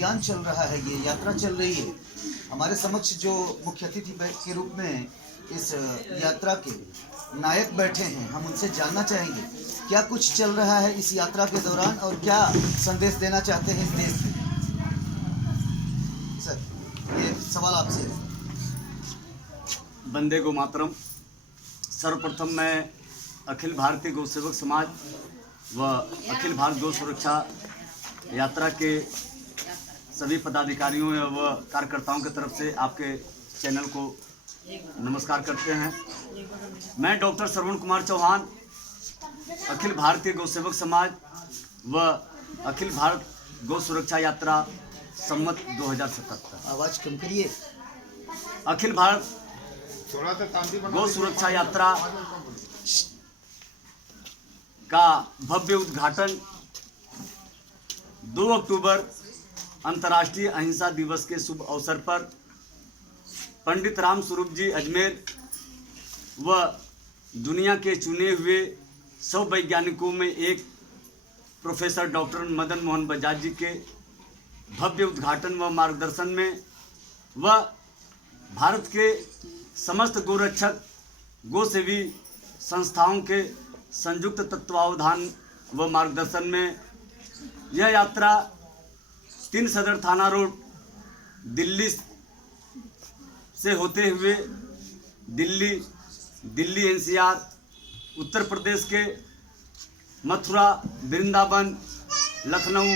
अभियान चल रहा है, ये यात्रा चल रही है, हमारे समक्ष जो मुख्य अतिथि के रूप में इस यात्रा के नायक बैठे हैं, हम उनसे जानना चाहेंगे क्या कुछ चल रहा है इस यात्रा के दौरान और क्या संदेश देना चाहते हैं इस देश को। सर, ये सवाल आपसे है। वंदे गो मातरम। सर्वप्रथम मैं अखिल भारतीय गौ सेवक समाज व अखिल भारत गौ सुरक्षा यात्रा के सभी पदाधिकारियों व कार्यकर्ताओं की तरफ से आपके चैनल को नमस्कार करते हैं। मैं डॉक्टर श्रवण कुमार चौहान, अखिल भारतीय गौ सेवक समाज व अखिल भारत गौ सुरक्षा यात्रा सम्मत 2077। आवाज कम करिए। अखिल भारत गौ सुरक्षा यात्रा का भव्य उद्घाटन 2 अक्टूबर अंतर्राष्ट्रीय अहिंसा दिवस के शुभ अवसर पर पंडित राम स्वरूप जी अजमेर व दुनिया के चुने हुए 100 वैज्ञानिकों में एक प्रोफेसर डॉक्टर मदन मोहन बजाज जी के भव्य उद्घाटन व मार्गदर्शन में व भारत के समस्त गोरक्षक गो सेवी संस्थाओं के संयुक्त तत्वावधान व मार्गदर्शन में यह यात्रा 3 सदर थाना रोड दिल्ली से होते हुए दिल्ली NCR, उत्तर प्रदेश के मथुरा, वृंदावन, लखनऊ,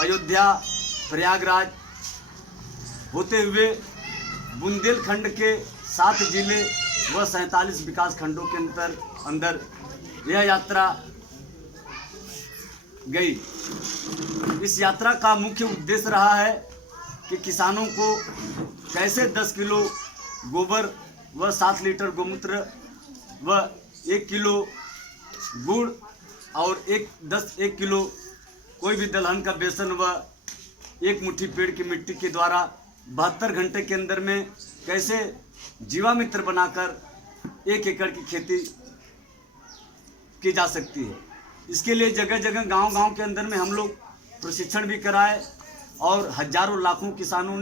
अयोध्या, प्रयागराज होते हुए बुंदेलखंड के 7 जिले व 47 विकास खंडों के अंदर यह यात्रा गई। इस यात्रा का मुख्य उद्देश्य रहा है कि किसानों को कैसे 10 किलो गोबर व 7 लीटर गोमूत्र व 1 किलो गुड़ और 1 किलो कोई भी दलहन का बेसन व 1 मुट्ठी पेड़ की मिट्टी के द्वारा 72 घंटे के अंदर में कैसे जीवामित्र बनाकर 1 एकड़ की खेती की जा सकती है। इसके लिए जगह जगह गांव के अंदर में हम लोग प्रशिक्षण भी कराए और हजारों लाखों किसानों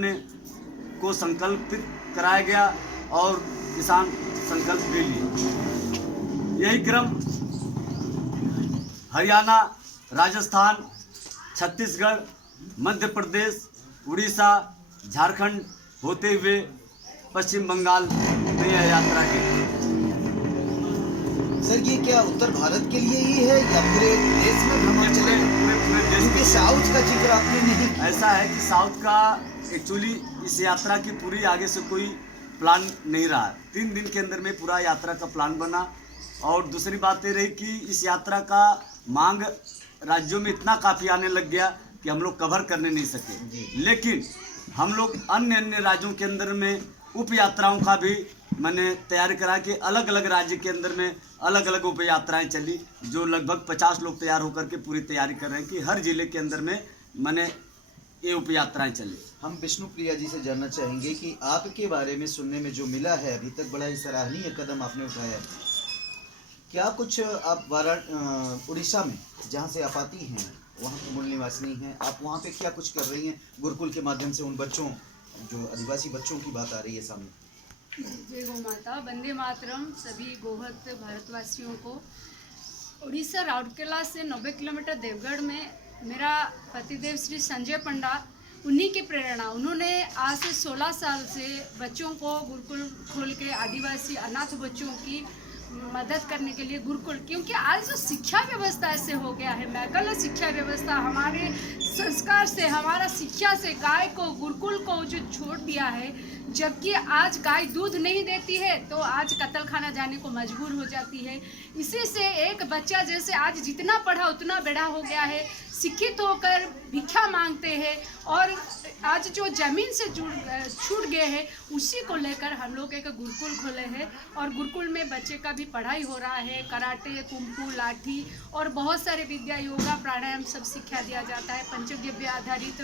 को संकल्पित कराया गया और किसान संकल्प भी लिए। यही क्रम हरियाणा, राजस्थान, छत्तीसगढ़, मध्य प्रदेश, उड़ीसा, झारखंड होते हुए पश्चिम बंगाल में यह यात्रा की। सर, ये क्या उत्तर भारत के लिए ही है या पूरे देश में भ्रमण चलेगा? पूरे देश के। साउथ का जिक्र आपने नहीं किया। ऐसा है कि साउथ का एक्चुअली इस यात्रा की पूरी आगे से कोई प्लान नहीं रहा। 3 दिन के अंदर में पूरा यात्रा का प्लान बना और दूसरी बात ये रही कि इस यात्रा का मांग राज्यों में इतना काफ़ी आने लग गया कि हम लोग कवर करने नहीं सके। लेकिन हम लोग अन्य राज्यों के अंदर में उप यात्राओं का भी मैंने तैयारी करा कि अलग अलग राज्य के अंदर में अलग अलग उप यात्राएँ चली, जो लगभग 50 लोग तैयार होकर के पूरी तैयारी कर रहे हैं कि हर जिले के अंदर में मैंने ये उप यात्राएँ चली। हम विष्णु प्रिया जी से जानना चाहेंगे कि आपके बारे में सुनने में जो मिला है अभी तक, बड़ा ही सराहनीय कदम आपने उठाया है। क्या कुछ आप उड़ीसा में जहाँ से आप आती हैं, वहाँ की मूल निवासिनी हैं, आप वहाँ पे क्या कुछ कर रही हैं गुरुकुल के माध्यम से उन बच्चों, जो आदिवासी बच्चों की बात आ रही है सामने? जय गौ माता, वंदे मातरम सभी गोहत भारतवासियों को। उड़ीसा राउरकेला से 90 किलोमीटर देवगढ़ में मेरा पतिदेव श्री संजय पंडा, उन्हीं की प्रेरणा, उन्होंने आज से 16 साल से बच्चों को गुरुकुल खोल के आदिवासी अनाथ बच्चों की मदद करने के लिए गुरुकुल, क्योंकि आज जो शिक्षा व्यवस्था ऐसे हो गया है, मैकल शिक्षा व्यवस्था, हमारे संस्कार से, हमारा शिक्षा से गाय को, गुरुकुल को जो छोड़ दिया है, जबकि आज गाय दूध नहीं देती है तो आज कत्ल खाना जाने को मजबूर हो जाती है। इसी से एक बच्चा जैसे आज जितना पढ़ा उतना बड़ा हो गया है, शिक्षित होकर भिक्षा मांगते हैं और आज जो ज़मीन से छूट गए हैं उसी को लेकर हम लोग एक गुरुकुल खोले हैं और गुरुकुल में बच्चे का भी पढ़ाई हो रहा है। कराटे, कुंफू, लाठी और बहुत सारे विद्या, योगा, प्राणायाम सब सिखा दिया जाता है। पंचगव्य आधारित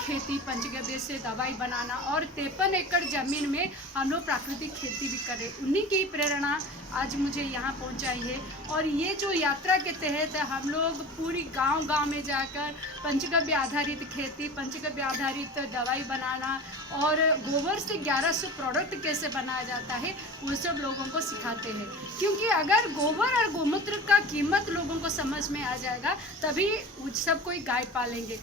खेती, पंचगव्य से दवाई बनाना और 53 एकड़ ज़मीन में हम लोग प्राकृतिक खेती भी करें। उन्हीं की प्रेरणा आज मुझे यहाँ पहुँचाई है। और ये जो यात्रा के तहत हम लोग पूरी गांव-गांव में जाकर पंचगव्य आधारित खेती, पंचगव्य आधारित दवाई बनाना और गोबर से 1100 प्रोडक्ट कैसे बनाया जाता है वो सब लोगों को सिखाते हैं। क्योंकि अगर गोबर और गोमूत्र का कीमत लोगों को समझ में आ जाएगा तभी सब कोई गाय पालेंगे।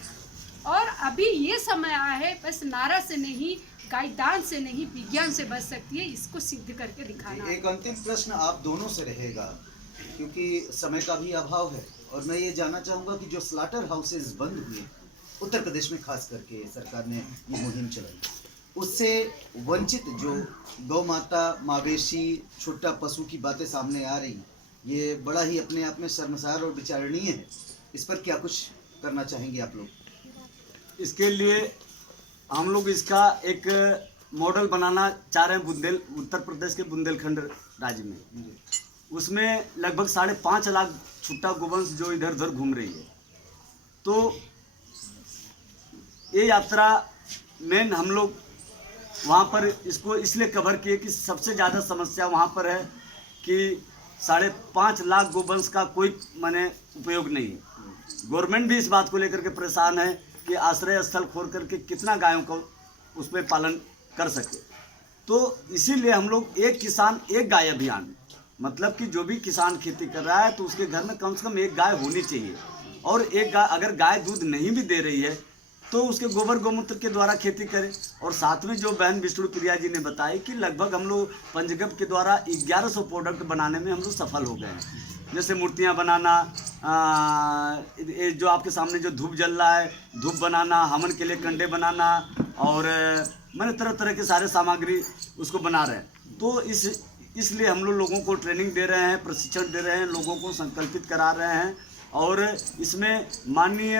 और अभी ये समय आया है, बस नारा से नहीं, गाय दान से नहीं, विज्ञान से बच सकती है। इसको सिद्ध करके दिखाना। एक अंतिम प्रश्न आप दोनों से रहेगा क्योंकि समय का भी अभाव है और मैं ये जानना चाहूँगा कि जो स्लाटर हाउसेज बंद हुए उत्तर प्रदेश में, खास करके सरकार ने ये मुहिम चलाई, उससे वंचित जो गौ माता, मवेशी, छोटा पशु की बातें सामने आ रही, ये बड़ा ही अपने आप में शर्मसार और विचारणीय है। इस पर क्या कुछ करना चाहेंगे आप लोग? इसके लिए हम लोग इसका एक मॉडल बनाना चाह रहे हैं उत्तर प्रदेश के बुंदेलखंड राज्य में। उसमें लगभग 5.5 लाख छुट्टा गोवंश जो इधर उधर घूम रही है। तो ये यात्रा मेन हम लोग वहाँ पर इसको इसलिए कवर किए कि सबसे ज़्यादा समस्या वहाँ पर है कि 5.5 लाख गोवंश का कोई माने उपयोग नहीं है। गवर्नमेंट भी इस बात को लेकर के परेशान है कि आश्रय स्थल खोल करके कितना गायों को उसमें पालन कर सके। तो इसीलिए हम लोग एक किसान एक गाय अभियान, मतलब कि जो भी किसान खेती कर रहा है तो उसके घर में कम से कम एक गाय होनी चाहिए। और एक गाय, अगर गाय दूध नहीं भी दे रही है तो उसके गोबर गोमूत्र के द्वारा खेती करें। और साथ में जो बहन विष्णु प्रिया जी ने बताई कि लगभग हम लोग पंचगव्य के द्वारा 1100 प्रोडक्ट बनाने में हम लोग सफल हो गए हैं। जैसे मूर्तियाँ बनाना, जो आपके सामने जो धूप जल रहा है, धूप बनाना, हवन के लिए कंडे बनाना और मैंने तरह तरह के सारे सामग्री उसको बना रहे हैं। तो इसलिए हम लोगों को ट्रेनिंग दे रहे हैं, प्रशिक्षण दे रहे हैं, लोगों को संकल्पित करा रहे हैं। और इसमें माननीय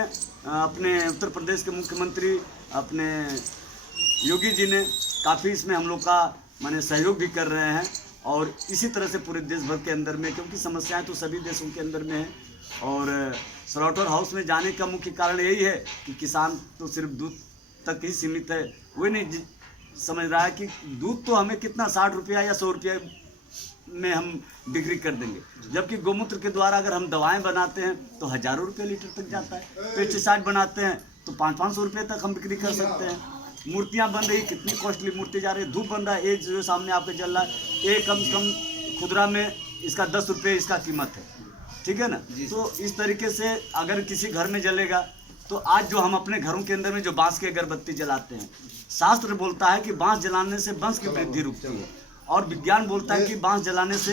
अपने उत्तर प्रदेश के मुख्यमंत्री अपने योगी जी ने काफ़ी इसमें हम लोग का माने सहयोग भी कर रहे हैं। और इसी तरह से पूरे देश भर के अंदर में, क्योंकि समस्याएं तो सभी देशों के अंदर में है। और स्लॉटर हाउस में जाने का मुख्य कारण यही है कि किसान तो सिर्फ दूध तक ही सीमित है, वो नहीं समझ रहा है कि दूध तो हमें कितना 60 रुपया या 100 रुपया में हम बिक्री कर देंगे, जबकि गोमूत्र के द्वारा अगर हम दवाएं बनाते हैं तो हज़ारों रुपये लीटर तक जाता है। पेस्टिसाइड बनाते हैं तो 500-500 रुपये तक हम बिक्री कर सकते हैं। मूर्तियां बन रही, कितनी कॉस्टली मूर्ति जा रही है। धूप बन रहा है, ये जो सामने आपके जल रहा है, ये कम से कम खुदरा में इसका 10 रुपये इसका कीमत है, ठीक है ना। तो इस तरीके से अगर किसी घर में जलेगा तो आज जो हम अपने घरों के अंदर में जो बांस की अगरबत्ती जलाते हैं, शास्त्र बोलता है कि बांस जलाने से वंश की वृद्धि रुकती है। और विज्ञान बोलता है कि बांस जलाने से